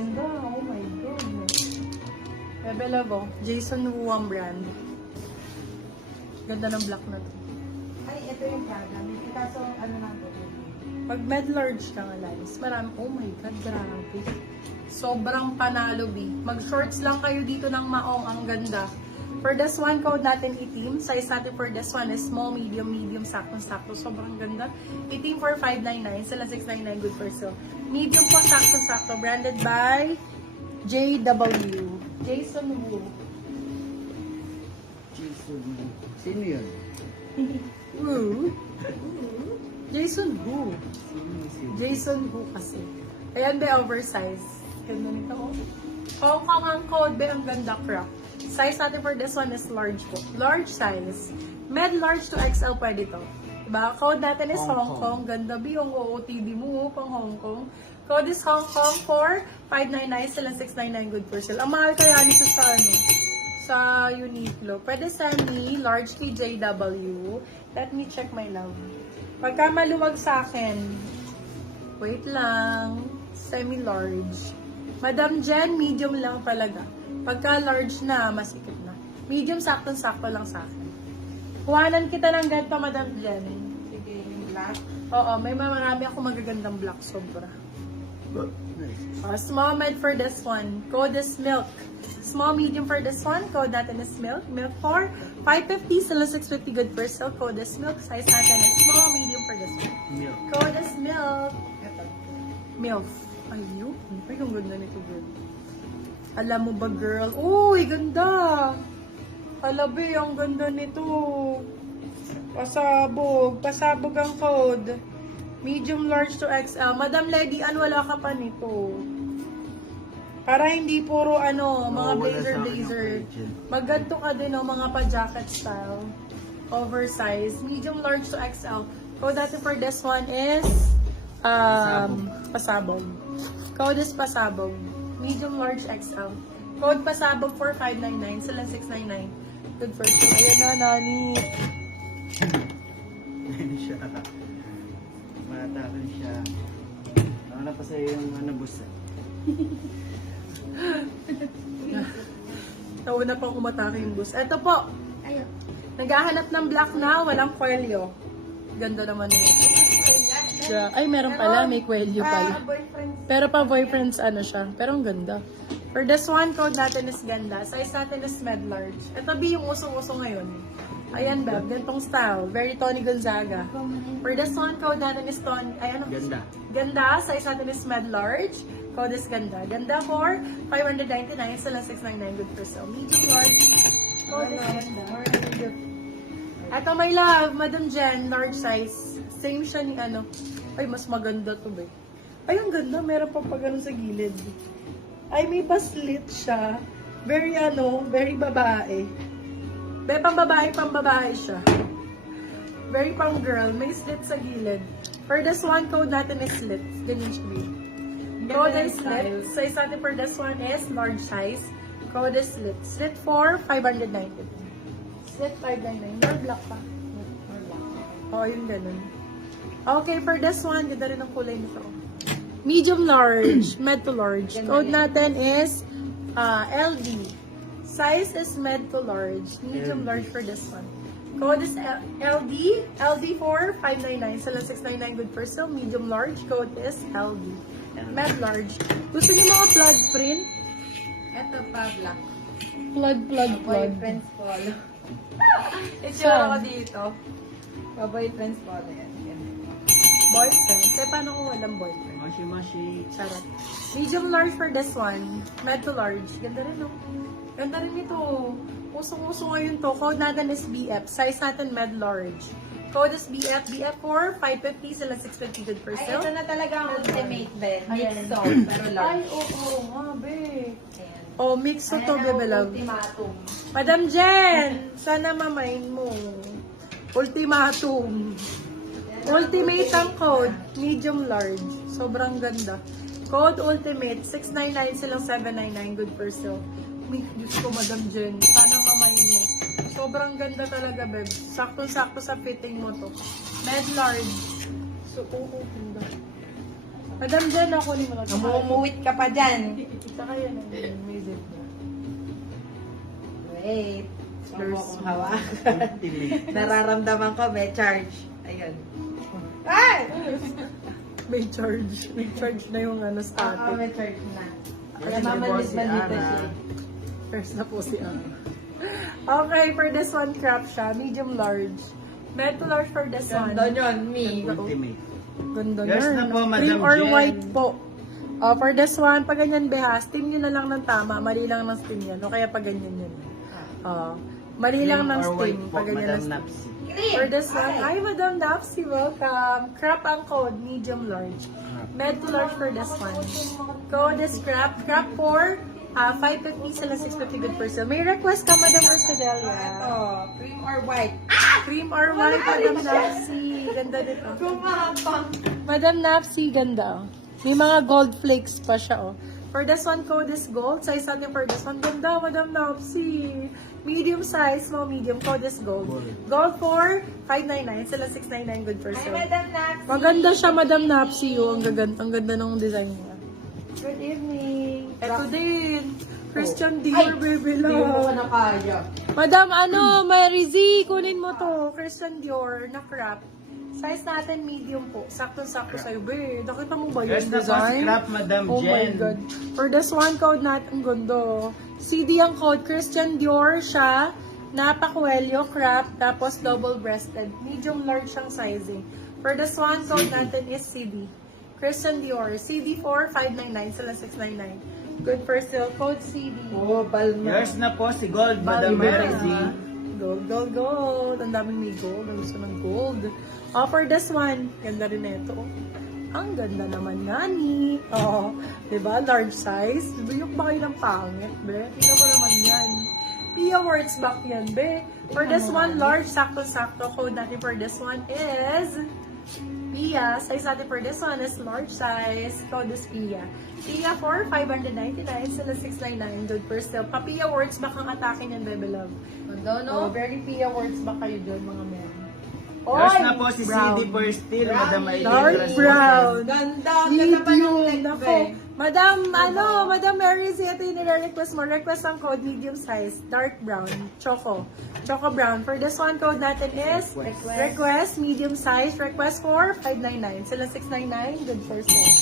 ganda. Oh my God. Bebe Love, oh. Jason Wu ang brand. Ganda ng black na to. Ay, ito yung Prada. Kaso, ano lang to? Pag med large ka nga, guys, marami. Oh my God, grabe. Sobrang panalo, B. Mag-shorts lang kayo dito ng maong. Ang ganda. For this one, code natin itim. Size natin for this one is small, medium, medium, sakto-sakto. Sobrang ganda. Itim for 599. Sila 699, good for sale. Medium po, sakto-sakto. Branded by JW. Jason Wu. Sino yun? Wu? Jason Wu. Jason Wu kasi. Ayan, be, oversize. Ganda nito, oh. Hong Kong ang code, be, ang ganda, crop. Size natin for this one is large po. Large size. Med large to XL pwede to. Diba? Code natin is Hong Kong. Ganda, be, yung OOTD mo, pang Hong Kong. Code is Hong Kong for 599, sila 699, good for sale. Ang mahal kaya nito sa ano? Sa Uniqlo. Pwede semi, large TJW. Let me check my love. Pagka maluwag sa akin, wait lang, semi-large. Madam Jen, medium lang talaga. Pagka large na, masikip na. Medium, sakto-sakto lang sa akin. Kuhanan kita ng ganito, Madam Jen. Sige, yung black. Oo, may marami ako magagandang black, sobra. Nice. Small med for this one. Code is milk. Small medium for this one. Code natin is milk. Milk for 550. Sila 650. Good for sale. Code is milk. Size natin is small medium for this one. Milk. Code is milk. Ito. Milk. Ayun. Ay, ang ganda nito, girl. Alam mo ba, girl? Uy, ganda. Alabi, ang ganda nito. Pasabog. Pasabog ang code. Medium, large to XL. Madam Lady, wala ka pa nito. Para hindi puro mga blazer. Magganto ka din, mga pa-jacket style. Oversize. Medium, large to XL. Code natin for this one is pasabog. Code is pasabog. Medium, large, XL. Code pasabog for 599. Sila 699. Good for you. Ayan na, Nani. Ayun siya. Matakan siya. Ano na pa sa'yo yung bus? Nauna pang umatake yung bus. Eto po. Ayun. Naghahanap ng black na, walang kwelyo. Ganda naman yun. Ay, meron pala. May kwelyo pala. Boyfriend. Pero pa boyfriends siya. Pero ang ganda. For this one, code natin is ganda. Size natin is med large. Ito B yung usong-uso ngayon. Ayan, Beb. Gantong style. Very Tony Gonzaga. For this one, code natin is Tony. Ayan, Ganda. Ganda. Size natin is med large. Code is ganda. Ganda for 599. Sila 699. Good for sale. Medium large. Code is ganda. Ito, my love. Madam Jen. Large size. Same siya ni Ay, mas maganda to, be. Ay, ang ganda. Meron pa ganun sa gilid. Ay, may pa-slit siya. Very very babae. Be, pang babae siya. Very pang girl. May slit sa gilid. For this one, code natin is slit. Ganyan siya. Code is slit. Size natin for this one is large size. Code is slit. Slit for 590. Slit 599. More black pa. Oo, yung ganun. Okay, for this one, ganda rin ang kulay nito. Medium large, med to large. Code natin is LD. Size is med to large. Medium large for this one. Code is LD. LD for 599. Sila 699 good for sale. Medium large. Code is LD. Med large. Gusto niyo mga flood print? Ito pa, black. Flood. Boyfriend's polo. Itsura ko dito. Boyfriend's polo yan. Boyfriend. Kaya paano kung walang boyfriend? Mashi. Charot. Medium large for this one. Med to large. Ganda rin, no? Ganda rin ito. Usong-uso ngayon to. Code natin is BF. Size natin med large. Code is BF. BF for 550. Sila 650 good for Ay, sale. ito na talaga ang ultimate bed. Ayan. Mixed to, pero Ay, large. oo. Nga, be. Ayan. Oh, mix to to, Ayan bebe ang love. ultimatum. Madam Jen, sana mamain mo. Ultimatum. Ultimate ang code. Medium large. Sobrang ganda. Code Ultimate. 699 silang 799. Good for sale. Diyos ko, Madam Jen. Sana mamain mo. Sobrang ganda talaga, beb. Sakto-sakto sa fitting mo to. Med large. So, ganda. Madam Jen, ako ni mo na. Namumuwit ka pa dyan. Saka yan, may zip na. Wait. Huwag mo akong hawakan. Ultimate. Nararamdaman ko, may charge. Ayun. Ay! May charge. May charge na yung ano, static. May charge na. Kaya Yes, mamalit si dito Ana. siya. First na po si Ana. Okay, for this one, crop siya. Medium large. Med to large for this one. Ganda yun, me. Ultimate. Ganda Yes na. na po, Madam Cream or Jen. white po. For this one, pag ganyan beha, steam nyo na lang ng tama. Mali lang ng steam yan. O kaya pag ganyan yun. Mali lang ng Cream or steam. white po, Pag ganyan Madam ng steam. Napsi. For this one, hi Madam Napsi, welcome. Crop ang code, medium large. Med to large for this one. Code is crop. Crop for 550 sila 650 good person. May request ka, Madam Rosadelia. Oh, cream or white. Cream or white, Madam Napsi. Ganda dito. Kumahapang. Madam Napsi, ganda. May mga gold flakes pa siya, oh. For this one, code is gold. Size natin for this one. Ganda, Madam Napsi. Medium size, small medium. Code is gold. Gold for 599. Sila 699 good for Ay, sale. Madam Naxi. Maganda siya, Madam Napsi. Oh. Ang ganda ng design niya. Good evening. Ito din. Christian Ay, Dior, baby Hindi mo ko love. na kaya. Madam, Mary Z, kunin mo to. Christian Dior na crop. Size natin medium po. Sakto-sakto sa'yo, babe. Nakita mo ba yung Yes na po si design? Crap, Madam Oh my Jen. God. For this one code natin, ang ganda. CD ang code, Christian Dior siya. Napakwelyo, crop, tapos double-breasted. Medium large siyang sizing. For this one code natin is CD. Christian Dior. CD for 599, sila 699. Good for sale. Code CD. Oh, balma. Yes na po si Gold, Madam Mary Z. Gold, gold, gold. Ang daming may gold. Ang gusto ng gold. For this one, ganda rin ito. Ang ganda naman nga ni. Diba? Large size. Biyok ba kayo ng pangit, be? Tingnan mo naman yan. Pia Words back yan, be. For this one, large, sakto-sakto. Code natin for this one is Pia. Size natin for this one is large size. Code is Pia. Pia for 599. Sila 699. Good for sale. Pa-Pia Words back ang atake niyan, bebe love. Ganda, no? Very Pia Words back kayo dyan, mga men. Yes Oy, na po si brown. CD for Steel, Madam Aileen. Dark Rasmussen. brown. Ganda. Ganda pa ng Medium. neck, Nako. be. Madam Mary Z, ito yung nire-request mo. Request ang code, medium size, dark brown, choco. Choco brown. For this one, code natin is request medium size. Request for 599. Sila 699, good for sale.